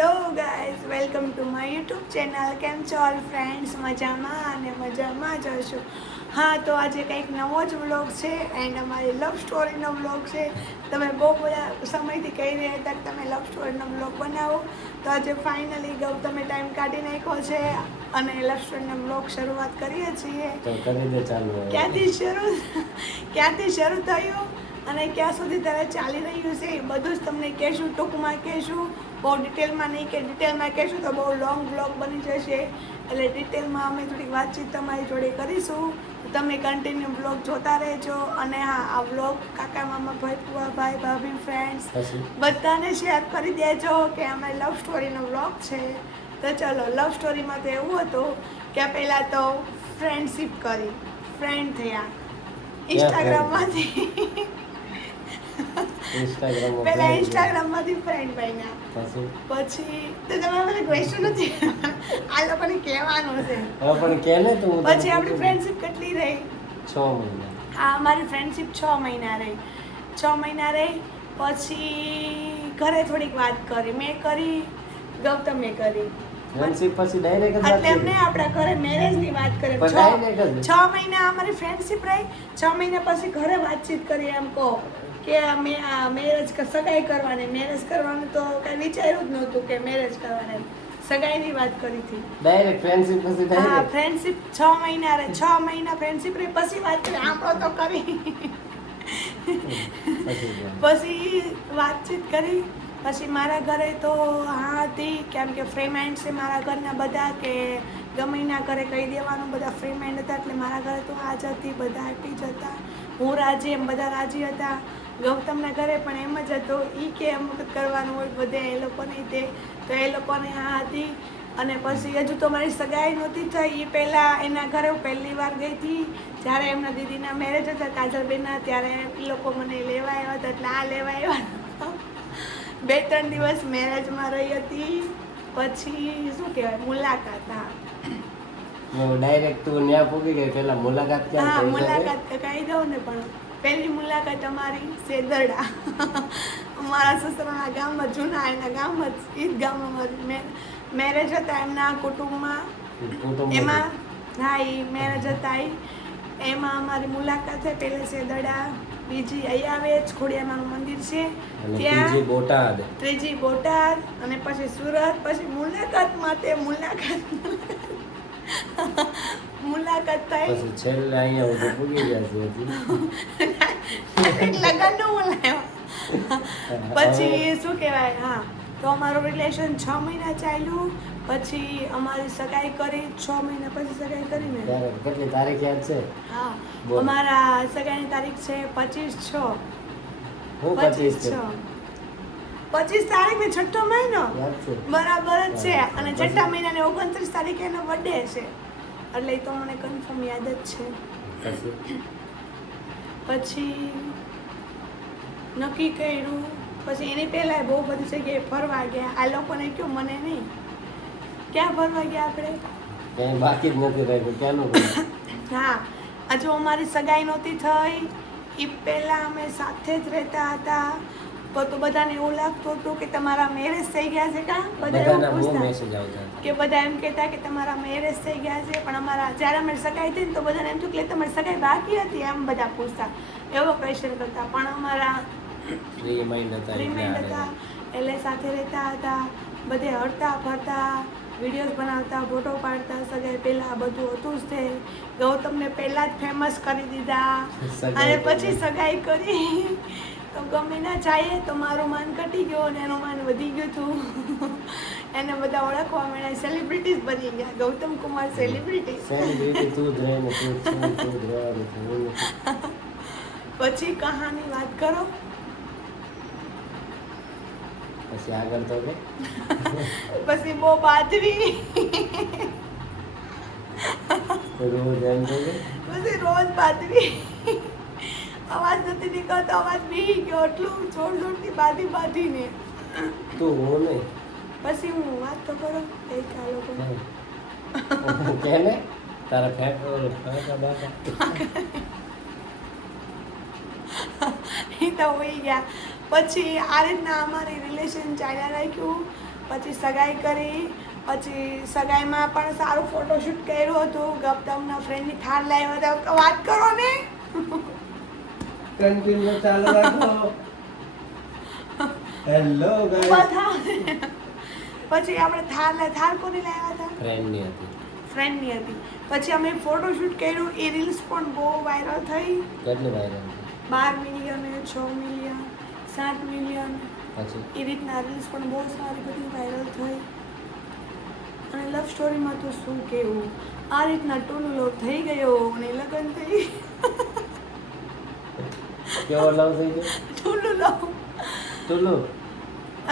Hello guys welcome to my YouTube channel. કેમ છો all friends? મજામાં અને મજામાં જ હશો. હા તો આજે કંઈક નવો જ વ્લોગ છે એન્ડ અમારી લવ સ્ટોરીનો વ્લોગ છે. તમે બહુ બધા સમયથી કહી રહ્યા હતા કે તમે લવ સ્ટોરીનો વ્લોગ બનાવો. તો આજે ફાઇનલી ગૌતમે ટાઈમ કાઢી નાખ્યો છે અને લવ સ્ટોરીનો વ્લોગ શરૂઆત કરીએ છીએ. ક્યાંથી શરૂ ક્યાંથી શરૂ થયું અને ક્યાં સુધી તારે ચાલી રહ્યું છે એ બધું જ તમને કહેશું ટૂંકમાં કહેશું. બહુ ડિટેલમાં નહીં કે ડિટેલમાં કહેશું તો બહુ લોંગ બ્લોગ બની જશે. એટલે ડિટેલમાં અમે થોડીક વાતચીત તમારી જોડે કરીશું. તમે કન્ટિન્યુ બ્લોગ જોતા રહેજો. અને હા આ બ્લોગ કાકા મામા ભાઈ ફુવા ભાઈ ભાભી ફ્રેન્ડ્સ બધાને શેર કરી દેજો કે અમે લવ સ્ટોરીનો વ્લોગ છે. તો ચલો લવ સ્ટોરીમાં તો એવું હતું કે પહેલાં તો ફ્રેન્ડશિપ કરી. ફ્રેન્ડ થયા. ઇન્સ્ટાગ્રામમાંથી ઇન્સ્ટાગ્રામ પહેલા ઇન્સ્ટાગ્રામમાંથી ફ્રેન્ડ બન્યા. પછી? તો તમે મને ક્વેશ્ચન નથી આ લોકોને કહેવાનું છે. હવે પણ કે ને તો પછી આપણી ફ્રેન્ડશિપ કેટલી રહી? છ મહિના. હા અમારી ફ્રેન્ડશિપ છ મહિના રહી. છ મહિના રહી પછી ઘરે થોડીક વાત કરી. મેં કરી ગૌતમે કરી. ફ્રેન્ડશિપ પછી ડાયરેક્ટ જ એટલે એમને. આપણા ઘરે મેરેજની વાત કરી. છ મહિના અમારી ફ્રેન્ડશિપ રહી. છ મહિના પછી ઘરે વાતચીત કરી એમ કહો. કે અમે આ મેરેજ સગાઈ કરવાની. મેરેજ કરવાનું તો કઈ વિચાર્યું જ નહોતું કે મેરેજ કરવાના. સગાઈની વાત કરી હતી. ડાયરેક્ટ ફ્રેન્ડશિપ પછી હા ફ્રેન્ડશિપ છ મહિના રે છ મહિના ફ્રેન્ડશિપ રે પછી વાત કરી. આપણો તો કરી. પછી વાતચીત કરી. પછી મારા ઘરે તો હા હતી કેમ કે ફ્રી માઇન્ડ છે મારા ઘરના બધા કે ગમે ના ઘરે કહી દેવાનું બધા ફ્રી માઇન્ડ હતા એટલે મારા ઘરે તો આ જ હતી બધા હતી જ હતા. હું રાજી એમ બધા રાજી હતા. ગૌતમના ઘરે પણ એમ જ હતો. એ કે અમુક કરવાનું હોય બધે એ લોકોને તે તો એ લોકોને હા હતી. અને પછી હજુ તો મારી સગાઈ નહોતી થઈ. એ પહેલાં એના ઘરે હું પહેલી વાર ગઈ હતી. જ્યારે એમના દીદીના મેરેજ હતા કાજલબેનના ત્યારે એ લોકો મને લેવા આવ્યા હતા. એટલે આ લેવા આવ્યા બે ત્રણ દિવસ મેરેજમાં રહી હતી. પછી શું કહેવાય મુલાકાત હા. ડાયરેક્ટ તું ન્યા પૂગી ગઈ. પેલા મુલાકાત હા મુલાકાત કહી દઉં ને પણ. પહેલી મુલાકાત અમારી સેદરડા. અમારા સસરાના ગામમાં જૂના એના ગામમાં જ એ જ ગામમાં મારી મે- મેરેજ હતા એમના કુટુંબમાં. એમાં હા એ મેરેજ હતા. એમાં અમારી મુલાકાત છે પહેલે સેદડા બીજી અહીંયા આવે જ ખોડિયામાનું મંદિર છે. ત્યાં બોટાદ. ત્રીજી બોટાદ અને પછી સુરત પછી મુલાકાત માટે મુલાકાત. મુલાકાત થાય. પછી છેલ્લે અહીંયા સુધી પૂગી ગયા છે લગનનું બોલાયો પછી શું કહેવાય? હા તો અમારું રિલેશન છ મહિના ચાલ્યું. પછી અમારી સગાઈ કરી છ મહિના પછી સગાઈ કરીને. કેટલી તારીખ યાદ છે? હા અમારા સગાઈની તારીખ છે પચીસ છ. હું પચીસ છ. પચીસ તારીખ ને છઠ્ઠો મહિનો? બરાબર જ છે. અને? છઠ્ઠા મહિનાની ઓગણત્રીસ તારીખે એનો બર્થડે છે. એટલે તો મને કન્ફર્મ યાદ જ છે. પછી? નક્કી કર્યું. પછી એની પહેલાં બહુ બધી જગ્યાએ ફરવા ગયા. આ લોકોને કયો મને નહીં. ક્યાં ફરવા ગયા આપણે? બાકી જ હા. હજુ અમારી સગાઈ નહોતી થઈ. એ પહેલાં અમે સાથે જ રહેતા હતા. તો તો બધાને એવું લાગતું હતું કે તમારા મેરેજ થઈ ગયા છે કાં? બધા એવું પૂછતા. કે બધા એમ કહેતા કે તમારા મેરેજ થઈ ગયા છે પણ અમારા જ્યારે અમે સગાઈ થઈ ને તો બધાને એમ થયું કે તમારી સગાઈ બાકી હતી એમ બધા પૂછતા. એવો ક્વેશ્ચન કરતા. પણ અમારા હતા એટલે સાથે રહેતા હતા બધે હરતા ફરતા વિડીયોઝ બનાવતા ફોટો પાડતા સગાઈ પહેલાં બધું હતું જ તે. ગૌતમને પહેલાં જ ફેમસ કરી દીધા. અને પછી સગાઈ કરી. તો ગમે ના ચાહીએ તો મારું માન ઘટી ગયો અને એનું માન વધી ગયું હતું એને બધા ઓળખવા મળ્યા સેલિબ્રિટીઝ બની ગયા. ગૌતમ કુમાર સેલિબ્રિટી છું, છે. પછી કહાની વાત કરો. પછી આગળ તો પછી બહુ બાજરી. રોજ એમ પછી રોજ બાજરી. અવાજ નથી નીકળતો અવાજ બી ગયો. એટલું જોર જોરથી બાધી બાધીને. તું હું નહીં પછી હું વાત તો કરો એ આ લોકોને કે ને? તારા ફેંક ફેંકા બાકા એ તો હોઈ ગયા. પછી આ રીતના અમારી રિલેશન ચાલ્યા રાખ્યું. પછી સગાઈ કરી. પછી સગાઈમાં પણ સારું ફોટોશૂટ કર્યું હતું. ગપતમના ફ્રેન્ડની થાર લાવ્યો હતા. વાત કરો ને. કન્ટિન્યુ ચાલુ રાખો. Hello guys. પછી આપણે થાર લે થાર કોની લાવ્યા હતા? ફ્રેન્ડની હતી. ફ્રેન્ડની હતી. પછી અમે ફોટોશૂટ કર્યું. એ રીલ્સ પણ બહુ વાયરલ થઈ. કેટલી વાયરલ બાર મિલિયન છ મિલિયન સાત મિલિયન પછી? એ રીતના રીલ્સ પણ બહુ સારી બધી વાયરલ થઈ. અને લવ સ્ટોરીમાં તો શું કેવું? આ રીતના ટોલું લવ થઈ ગયો અને લગ્ન થઈ. કેવો લવ થઈ ગયો? ટુલુ લવ. ટુલુ?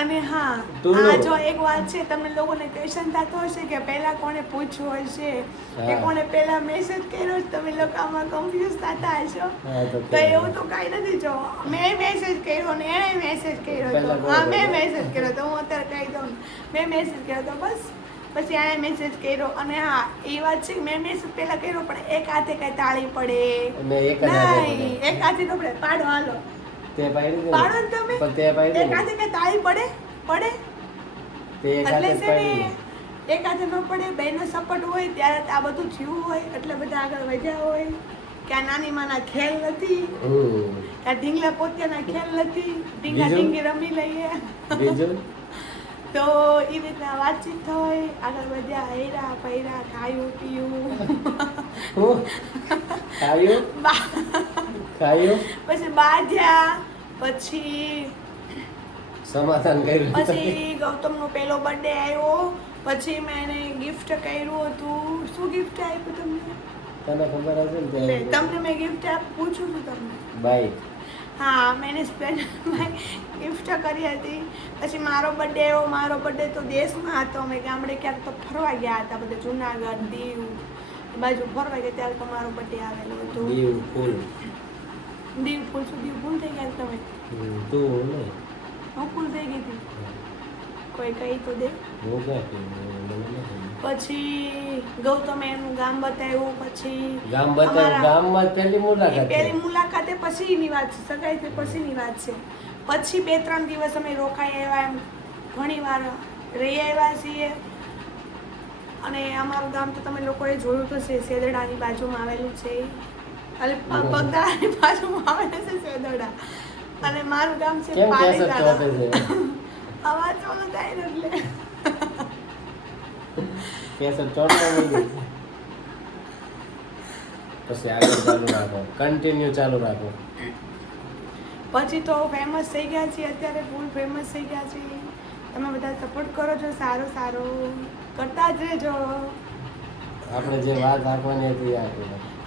અને હા આ જો એક વાત છે તમે લોકોને ક્વેશ્ચન થતો હશે કે પહેલા કોને પૂછવું હશે? કે કોણે પહેલા મેસેજ કર્યો તમે લોકો આમાં કન્ફ્યુઝ થતા હશો. તો એવું તો કાંઈ નથી. જો મેં મેસેજ કર્યો ને એણે મેસેજ કર્યો. તો કોણ હા મેં મેસેજ કર્યો. તો હું અત્યારે કહી દઉં મેં મેસેજ કર્યો તો બસ. પછી એણે મેસેજ કર્યો અને હા એ વાત છે કે મેં મેસેજ પહેલા કર્યો પણ એક હાથે કઈ તાળી પડે. નહીં એક હાથે તો પડે. પાડો હાલો. તે પાડી પાડો ને તમે. પણ તે પાડી એક હાથે કઈ તાળી પડે? પડે? તે એક હાથે જ છે પાડી ને દે એક હાથે ન પડે બેનો સપોર્ટ હોય ત્યારે આ બધું થયું હોય એટલે બધા આગળ વધ્યા હોય. કે નાની માના ખેલ નથી. કે ઢીંગલા પોત્યાના ખેલ નથી. ઢીંગા ઢીંગી રમી લઈએ. બીજું? તો એ રીતના વાતચીત થઈ આગળ વધ્યા હેરા પૈરા ખાયું પીયું. ખાયું? ખાયું? પછી બાધ્યા પછી સમાધાન કર્યું. પછી ગૌતમનો પહેલો બર્થડે આવ્યો પછી મેં એને ગિફ્ટ કર્યું હતું. શું ગિફ્ટ આપ્યું તમને? તને ખબર હશે ને તમને મેં ગિફ્ટ આપ પૂછું છું તમને. બાઈક હા મેં સ્પ્લેન્ડરમાં ગિફ્ટ કરી હતી. પછી મારો બર્થડે આવ્યો મારો બર્થડે તો દેશમાં હતો. અમે ગામડે ક્યાંક તો ફરવા ગયા હતા બધા જુનાગઢ દીવ બાજુ ફરવા ગયા ત્યારે તો મારો બર્થડે આવેલો હતો. દીવ ફૂલ. દીવ ફૂલ થઈ ગયા તમે? હું ફૂલ થઈ ગઈ હતી? કોઈ કહી તો દે. પછી ગૌતમે એનું ગામ બતાવ્યું પછી ગામ બતાવ્યું. ગામમાં પહેલી મુલાકાત પહેલી મુલાકાતે પછીની વાત છે સગાઈ થઈ પછીની વાત છે. પછી બે ત્રણ દિવસ અમે રોકાઈ આવ્યા એમ. ઘણી વાર રહી આવ્યા છીએ. અને અમારું ગામ તો તમે લોકોએ જોયું તો છે સેદડાની બાજુમાં આવેલું છે. એટલે પ- પગદાળાની બાજુમાં આવેલું છે સેદડા. અને મારું ગામ છે પાલીતાણા. અવાજ ઓલો થાય એટલે. ચોટતો નથી પછી આગળ ચાલુ રાખો. કન્ટિન્યુ ચાલુ રાખો. પછી તો ફેમસ થઈ ગયા છીએ અત્યારે ફૂલ ફેમસ થઈ ગયા છીએ. તમે બધા સપોર્ટ કરો છો સારું સારું. કરતા જ રહેજો. આપણે જે વાત આપવાની હતી આ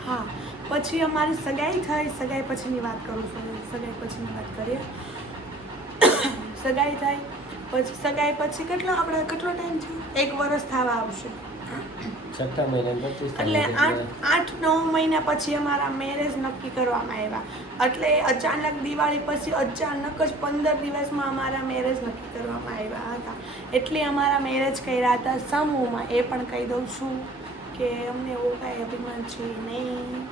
હા પછી અમારી સગાઈ થઈ સગાઈ પછીની વાત કરું છું. સગાઈ પછીની વાત કરીએ. સગાઈ થઈ. પછી સગાઈ પછી કેટલો આપણે કેટલો ટાઈમ છે એક વર્ષ થવા આવશે. છઠ્ઠા મહિના એટલે આઠ આઠ નવ મહિના પછી અમારા મેરેજ નક્કી કરવામાં આવ્યા. એટલે અચાનક દિવાળી પછી અચાનક જ પંદર દિવસમાં અમારા મેરેજ નક્કી કરવામાં આવ્યા હતા. એટલે અમારા મેરેજ કર્યા હતા સમૂહમાં. એ પણ કહી દઉં છું કે અમને એવો કાંઈ અભિમાન છે નહીં.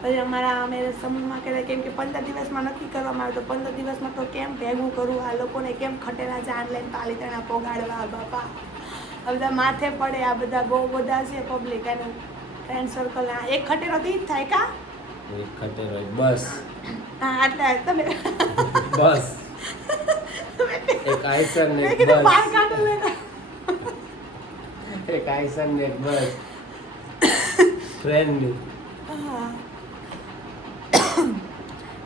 પછી અમારા મેરેજ સમૂહમાં કર્યા કેમ કે પંદર દિવસમાં નક્કી કરવામાં આવ્યું તો પંદર દિવસમાં તો કેમ ભેગું કરવું આ લોકોને કેમ ખટેલા જાન લઈને પાલિતાણા પોગાડવા બાપા? આ બધા માથે પડે આ બધા બહુ બધા છે પબ્લિક એનું ફ્રેન્ડ સર્કલ એક ખટેલો થી જ થાય કા? એક ખટેરો બસ. હા એટલે તમે બસ. એક આઈસર ને બસ. કાઢો એક આઈસર ને બસ. ફ્રેન્ડ હા.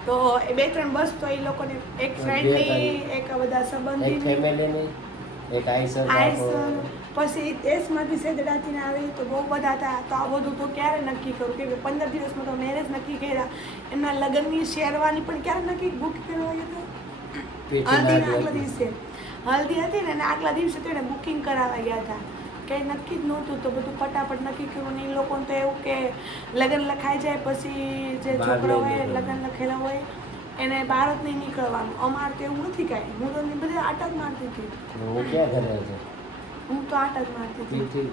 તો એ બે ત્રણ બસ તો એ લોકોને એક ફ્રેન્ડની એક આ બધા સંબંધી સંબંધીની એક આઈસર આઈસ પછી દેશમાંથી સેજડાથી આવી તો બહુ બધા હતા. તો આ બધું તો ક્યારે નક્કી કરું? કે પંદર દિવસમાં તો મેરેજ નક્કી કર્યા. એમના લગ્નની શેરવાની પણ ક્યારે નક્કી? બુક કરવા ગયા હતા હલ્દીના આગલા દિવસે. હલ્દી હતી ને આગલા દિવસે તો એને બુકિંગ કરાવવા ગયા હતા. કંઈ નક્કી જ નહોતું તો બધું ફટાફટ નક્કી કર્યું ને એ લોકોને તો એવું કે લગ્ન લખાઈ જાય પછી જે છોકરો હોય. લગ્ન લખેલા હોય એને બહાર જ નહીં નીકળવાનું. અમારે તો એવું નથી કાંઈ. હું તો બધે આટા જ મારતી હતી. હું તો આટ જ મારતી હતી.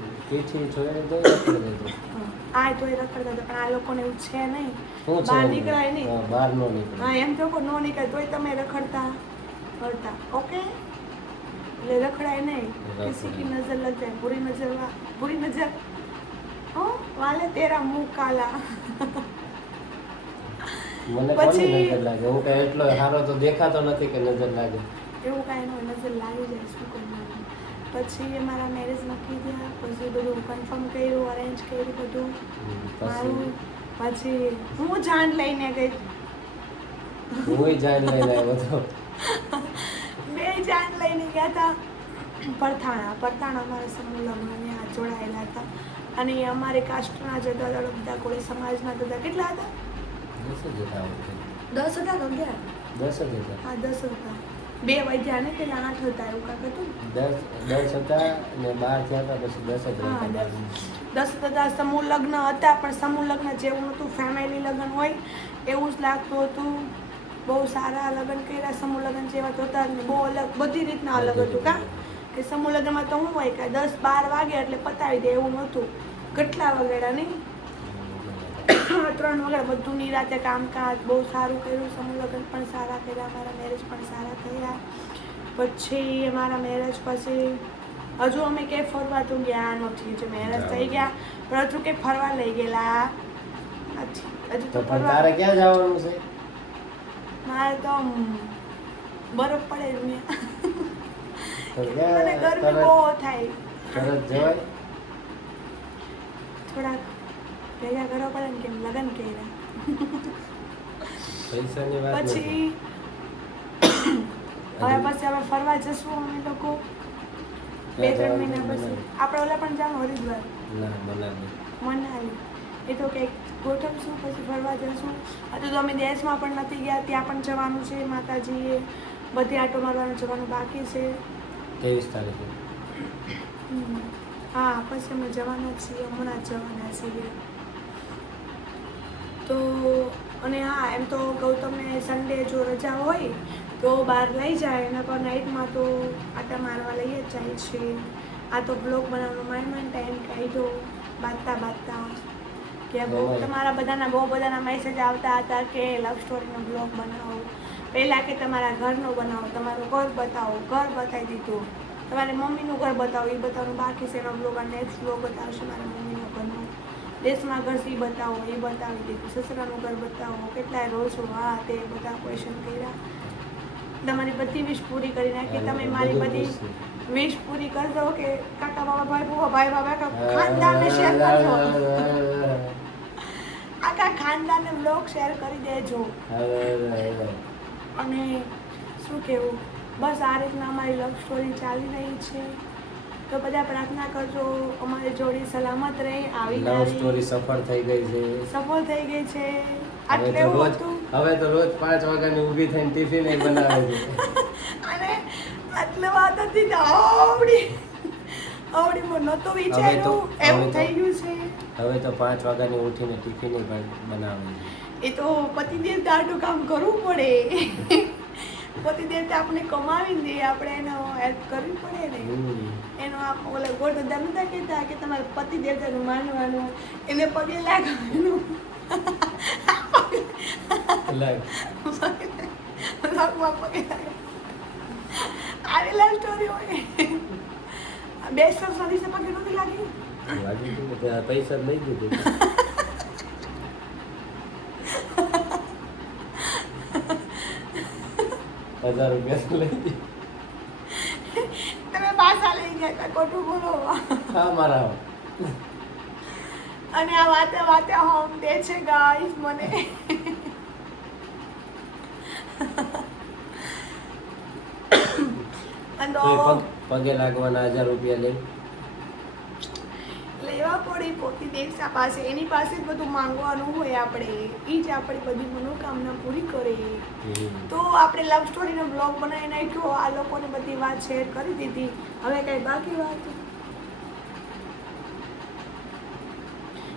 આ તો એ રખડતા હતા પણ આ લોકોને એવું છે નહીં. બહાર નીકળાય નહીં. હા, બહાર નો નીકળે. હા એમ તો ન નીકળે તોય તમે રખડતા કરતા ઓકે? એટલે રખડાય નહીં. किसी की नजर लग जाए बुरी नजर वा बुरी नजर ओ वाले तेरा मुंह काला મને પછી- કોની નજર લાગે હું કઈ એટલો સારો તો દેખાતો નથી કે નજર લાગે એવું કાંઈ ન નજર લાગી જાય શું કરવાનું પછી એ મારા મેરેજ નક્કી થયા પછી બધું કન્ફર્મ કર્યું અરેન્જ કર્યું બધું હમ, મારું પછી પછી હું જાણ લઈને ગઈ હું જાણ લઈને આવ્યો હતો બે જાન લઈને ગયા હતા પરથાણા. પરથાણા અમારા સમૂહ લગ્ન ત્યાં જોડાયેલા હતા. અને અમારે કાસ્ટના જ હતા બધા કોઈ સમાજના હતા. કેટલા હતા? દસ હતા તો. અગિયાર? દસ જ હતા. હા દસ હતા. બે વધ્યા ને પેલા આઠ હતા એવું કાંક હતું દસ દસ હતા ને બાર થયા હતા પછી દસ જ હા દસ. દસ હતા સમૂહ લગ્ન હતા પણ સમૂહ લગ્ન જેવું હતું ફેમિલી લગ્ન હોય એવું જ લાગતું હતું. બહુ સારા લગ્ન કર્યા સમૂહ લગ્ન જેવા તો હતા બહુ અલગ બધી રીતના અલગ હતું કા? કે સમૂહ લગ્નમાં તો હું હોય કે દસ બાર વાગે એટલે પતાવી દે એવું નહોતું. કેટલા વગેરે નહીં. ત્રણ વગેરે બધું નિરાતે કામકાજ બહુ સારું કર્યું. સમૂહ લગ્ન પણ સારા કર્યા મારા મેરેજ પણ સારા થયા. પછી અમારા મેરેજ પછી હજુ અમે ક્યાંય ફરવા તો ગયા નથી. જે મેરેજ થઈ ગયા પણ હજુ કે ફરવા લઈ ગયેલા હજુ તો ફરવા ક્યાં જવાનું છે? મારે તો બરફ પડે મને ગરમી બહુ થાય. તરત જવાય. થોડાક ભેગા કરવા પડે ને કેમ લગ્ન કર્યા. પૈસાની વાત પછી હવે પછી અમે ફરવા જશું અમે લોકો. બે ત્રણ મહિના પછી. આપણે ઓલા પણ જાવ હરિદ્વાર. મનાલી. એ તો કંઈક ગોઠવશું પછી ફરવા જશું અત્યારે તો અમે દેશમાં પણ નથી ગયા ત્યાં પણ જવાનું છે માતાજીએ બધે આટો મારવાનું જવાનું બાકી છે. ત્રેવીસ તારીખે હા પછી અમે જવાના છીએ હમણાં જ જવાના છીએ. તો અને હા એમ તો ગૌતમને સન્ડે જો રજા હોય તો બહાર લઈ જાય. એના પણ નાઇટમાં તો આટા મારવા લઈ જ જાય છે. આ તો બ્લોગ બનાવવાનો માય માય ટાઈમ કાઢ્યો. બાંધતા બાંધતા કે બહુ તમારા બધાના બહુ બધાના મેસેજ આવતા હતા કે લવ સ્ટોરીનો બ્લોગ બનાવો. પહેલાં કે તમારા ઘરનો બનાવો તમારું ઘર બતાવો ઘર બતાવી દીધું. તમારે મમ્મીનું ઘર બતાવો એ બતાવવાનું બાકી છે એનો બ્લોગ અને નેક્સ્ટ બ્લોગ બતાવશે મારા મમ્મીનું ઘરનું. દેશમાં ઘર એ બતાવો એ બતાવી દીધું. સસરાનું ઘર બતાવો કેટલાય રહો છો હા તે બધા ક્વેશ્ચન કર્યા. તમારી બધી વિશ પૂરી કરી નાખી. તમે મારી બધું વિશ પૂરી કરજો કે કાકા બાબા ભાઈ બુવા ભાઈ બાબા ખાનદાનને શેર કરજો. આખા ખાનદાનને બ્લોગ શેર કરી દેજો. અને શું કહેવું? બસ આ રીતના અમારી લવ સ્ટોરી ચાલી રહી છે. તો બધા પ્રાર્થના કરજો અમારી જોડી સલામત રહે આવી લવ સ્ટોરી સફળ થઈ ગઈ છે. સફળ થઈ ગઈ છે. આટલે હતું. હવે તો રોજ પાંચ વાગ્યાની ઊભી થઈને ટિફિન એ બનાવે છે. અને આટલે વાત હતી તો આવડી આવડી મો નહોતું વિચાર્યું. એવું થઈ ગયું છે. હવે તો પાંચ વાગ્યાની ઉઠીને ટિફિન બનાવે છે. એ તો પતિદેવ આટલું કામ કરવું પડે. પતિદેવ તો આપણે કમાવીને દે આપણે એનો હેલ્પ કરવી પડે ને. એનો આપ ઓલા ગોળ બધા નતા કહેતા કે તમારે પતિ દેવતાનું માનવાનું એને પગે લાગવાનું. લાગ. ભગવાન પગે લાગે. આવી લવ સ્ટોરી હોય. બે વર્ષ સુધી પગે નથી લાગી. પૈસા નહીં દીધું હજાર રૂપિયા લઈ તમે પાછા લઈ ગયા હતા ખોટું બોલો. હા મારા અને આ વાતે વાતે હોમ દે છે ગાઈસ મને. પગે લાગવાના હજાર રૂપિયા લઈ. લેવા પડે પોતી દેવસા પાસે. એની પાસે જ બધું માંગવાનું હોય આપણે. એ જ આપણી બધી મનોકામના પૂરી કરે. તો આપણે લવ સ્ટોરીનો બ્લોગ બનાવી નાખ્યો આ લોકોને બધી વાત શેર કરી દીધી. હવે કઈ બાકી વાત?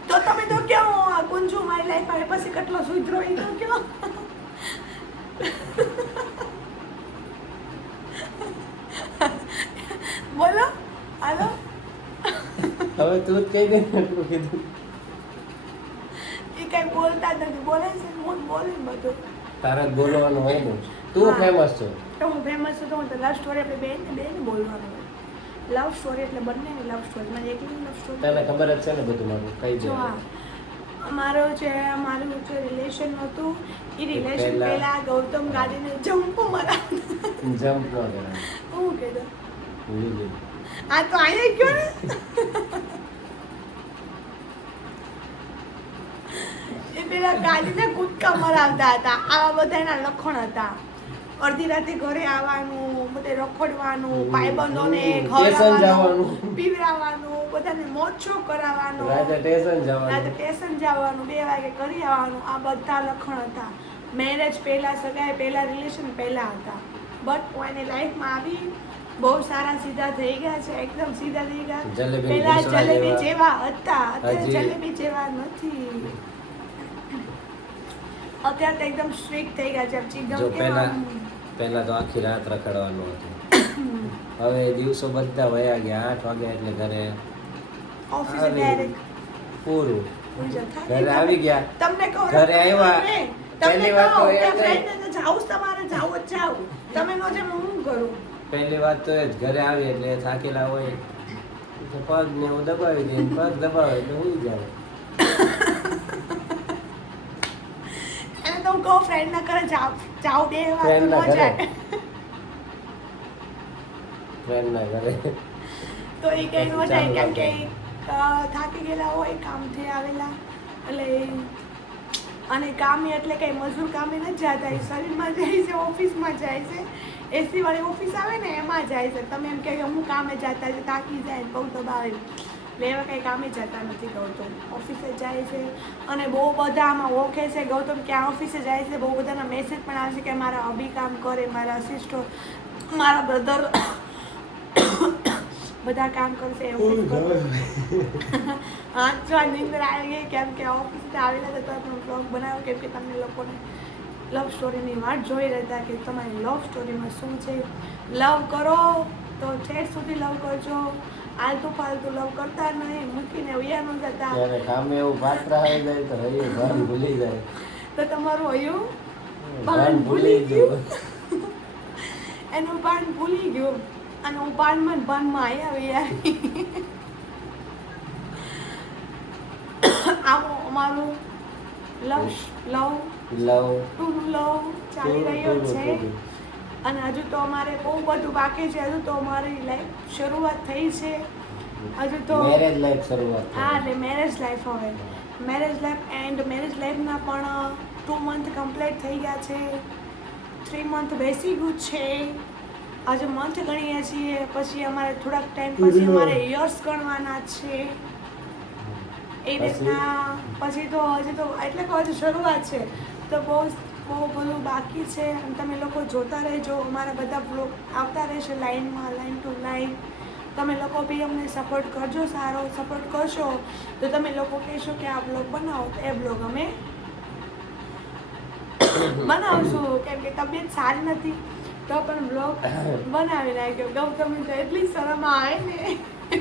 તો તમે તો કેવો આ કુંજુ મારી લાઈફ આવે પછી કેટલો સુધરો એ તો કેવો બોલો. હાલો. હવે તું જ કહી દે ને એટલું કીધું એ કઈ બોલતા નથી. બોલે છે હું બોલી ને બધું. તારા જ બોલવાનું હોય ને. તું ફેમસ છો? તો હું ફેમસ છું તો હું તો લવ સ્ટોરી આપણે બેન બેન બોલવાનું હોય. લવ સ્ટોરી એટલે બંને લવ સ્ટોરી મને એકલી લવ સ્ટોરી તને ખબર જ છે ને બધું મારું? કઈ જો અમારો જે અમારું જે રિલેશન હતું એ રિલેશન પહેલા- ગૌતમ ગાડીને જમ્પ મરાવતો જમ્પ ન કરાય હું કીધું? આ તો અહીંયા ગયો ને એ પેલા ગાડીને કૂદકા મરાવતા હતા. આવા બધા એના લખણ હતા. અડધી રાતે ઘરે આવવાનું બધે રખડવાનું. ભાઈબંધોને ખવડાવવાનું પીવડાવવાનું બધાને મોજો કરાવવાનો. રાતે સ્ટેશન રાતે જવાનું સ્ટેશન જવાનું બે વાગે કરી આવવાનું. આ બધા લખણ હતા. મેરેજ પહેલા સગાઈ પહેલા રિલેશન પહેલા હતા. બટ હું એની લાઈફમાં આવી બહુ સારા સીધા થઈ ગયા છે એકદમ સીધા થઈ ગયા. પહેલા જલેબી જેવા. જેવા હતા અત્યારે જલેબી જેવા નથી. અત્યારે તો એકદમ સ્ટ્રિક્ટ થઈ ગયા છે. જો પહેલા પહેલા તો આખી રાત રખડવાનું હતું. હવે દિવસો બધા વયા ગયા. આઠ વાગ્યા એટલે ઘરે ઓફિસે ડાયરેક્ટ પૂરું. ઘરે આવી ગયા. તમને કહું ઘરે આવ્યા. પહેલી વાત તો એ ને જાવું તમારે જાવ જ જાવ તમે નો જેમ હું કરું? પહેલી વાત તો એ જ ઘરે આવી એટલે થાકેલા હોય. તો પગ ને હું દબાવી દે પગ દબાવે એટલે હુઈ જાય એને તો હું કહું ફ્રેન્ડ ના કરે જાવ જાવ બે વાર તો ના. જાય. ફ્રેન્ડ ના કરે તો એ કે નો જાય કેમ કે થાકી ગયેલા હોય કામથી આવેલા એટલે અને કામે એટલે કઈ મજૂર કામે ન જતા એ શરીરમાં જાય છે ઓફિસમાં જાય છે. એસી વાળી ઓફિસ આવે ને એમાં જાય છે. તમે એમ કે હું કામે જતા છે થાકી જાય બહુ દબાવે. એવા કંઈ કામે જતા નથી ગૌતમ. ઓફિસે જાય છે અને બહુ બધા આમાં ઓળખે છે. ગૌતમ ક્યાં ઓફિસે જાય છે. બહુ બધાના મેસેજ પણ આવે છે કે મારા અભી કામ કરે મારા અસિસ્ટો મારા બ્રધર બધા કામ કરશે એવું હા જો નીંદર આવી ગઈ કેમ કે ઓફિસ આવેલા હતા તો બ્લોગ બનાવ્યો કેમ કે તમને લોકોને લવ સ્ટોરીની વાટ જોઈ રહેતા કે તમારી લવ સ્ટોરીમાં શું છે. લવ કરો તો છેક સુધી લવ કરજો. આલતુ ફાલતુ લવ કરતા નહીં મૂકીને વયા ન જતા. ત્યારે કામે એવું પાત્ર આવી જાય તો હૈયે ભાન ભૂલી જાય. તો તમારું હયું? ભાન ભૂલી ગયું? એનું બાણ ભૂલી ગયું. અને હું બાણમાં ને બાણમાં આવી આવું આવો અમારું love love. Love. Two love ચાલી રહ્યો છે. અને હજુ તો અમારે બહુ બધું બાકી છે. હજુ તો અમારી લાઈફ શરૂઆત થઈ છે. હજુ તો મેરેજ લાઈફ શરૂઆત હા એટલે મેરેજ લાઈફ હવે. મેરેજ લાઈફ એન્ડ મેરેજ લાઈફના પણ ટુ મંથ કમ્પ્લીટ થઈ ગયા છે. થ્રી મંથ બેસી ગયું છે. આજે મંથ ગણીએ છીએ. પછી અમારે થોડાક ટાઈમ પછી અમારે યર્સ ગણવાના છે. એ રીતના પછી તો હજી તો એટલે કે હજુ શરૂઆત છે. તો બહુ બહુ બધું બાકી છે. અને તમે લોકો જોતા રહેજો. અમારા બધા બ્લોગ આવતા રહેશે લાઇનમાં લાઇન ટુ લાઇન તમે લોકો બી અમને સપોર્ટ કરજો સારો સપોર્ટ કરશો તો તમે લોકો કહેશો કે આ બ્લોગ બનાવો તો એ બ્લોગ અમે બનાવશું. કેમ કે તબિયત સારી નથી, તો પણ બ્લોગ બનાવી નાખ્યો. ગૌતમી તો એટલી શરમ આવે ને.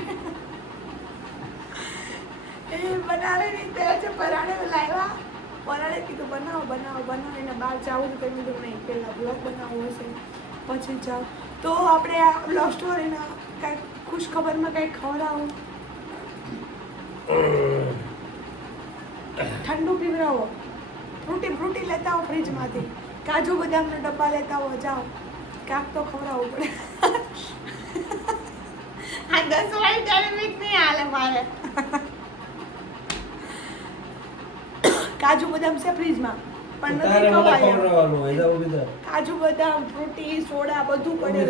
એ બનાવે નહીં, તે પરાણે લાવ્યા. પરાણે કીધું, બનાવો બનાવો બનાવો. એને બહાર જવું તેમ કીધું નહીં. પહેલાં બ્લોગ બનાવવો હશે, પછી જાઓ. તો આપણે આ લવ સ્ટોરીના કાંઈક ખુશ ખબરમાં કંઈક ખવડાવો. ઠંડુ પીવડાવો. ફ્રૂટી ફ્રૂટી લેતા આવો ફ્રીજમાંથી. કાજુ બદામના ડબ્બા લેતા આવો, જાઓ. કાંક તો ખવડાવવું પડે. આ દસ વાળી ડાયનેમિક નહીં હાલે મારે. કાજુ બદામ છે ફ્રીજમાં. પણ નથી ખવાય. કાજુ બદામ ફ્રૂટી સોડા બધું પડે.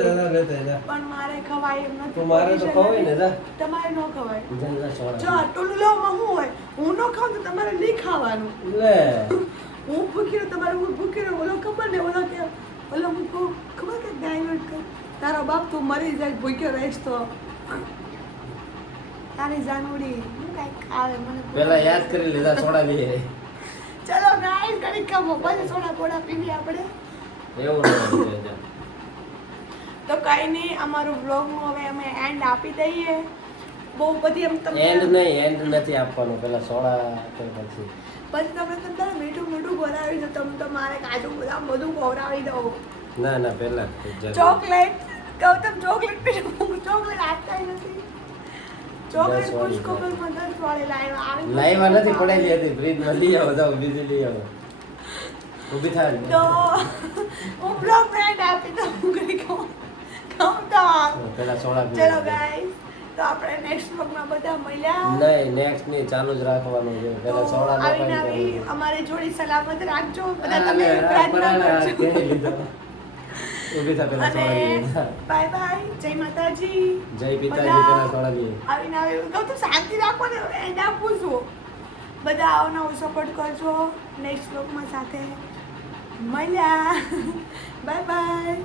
પણ મારે ખવાય એમ નથી. મારે તો ખવાય ને તમારે ન ખવાય. જા, આટલું લોમાં હું હોય? હું ન ખાઉં તો તમારે નહીં ખાવાનું. લે. હું ભૂખી તમારે હું ભૂખી ઓલો ખબર ને ઓલો કે ઓલો હું કહું ખબર કે ડાયવર્ટ કર તારો બાપ તું મરી જાય ભૂખ્યો રહીશ તો. તારી જાનવડી હું કાંઈક આવે મને પેલા યાદ કરી લીધા સોડા લઈએ ચલો ગાઈસ કરી ખામો મોબાઈલ સોડા બોડા પીવી આપણે. એવું ન. તો કઈ નહીં અમારું વ્લોગનું હવે અમે એન્ડ આપી દઈએ. બહુ બધી એમ તમને એન્ડ નહીં એન્ડ નથી આપવાનું પેલા સોડા તો પછી. પછી તમે તમને મીઠું મીઠું બોલાવી દો તમે તો મારે કાજુ બદામ બધું ખવડાવી દો. ના ના જરૂર. ચોકલેટ ગૌતમ ચોકલેટ ચોકલેટ આપતા નથી. લાઈવા નથી પડેલી હતી. ફ્રીજમાં લઈ આવો જાઓ બીજી લઈ આવો. ઊભી થાય તો હું બ્લોગ ફ્રેન્ડ આપી તો હું કરી કહું કહું તો પેલા પીવા ચલો ગાઈસ તો આપણે નેક્સ્ટ બ્લોગમાં બધા મળ્યા. નહીં નેક્સ્ટની ચાલુ જ રાખવાનું છે. પેલા સોળા આવી અમારી જોડી સલામત રાખજો. બધા તમે પ્રાર્થના કરજો. ઊભી થા પેલા સોડા બાય બાય જય માતાજી. જય પિતાજી પેલા સોડા લઈએ આવીને આવી. કહું તો શાંતિ રાખો ને એના પૂછો. બધા આવો નવો સપોર્ટ કરજો નેક્સ્ટ બ્લોગમાં સાથે. મળ્યા. Bye bye.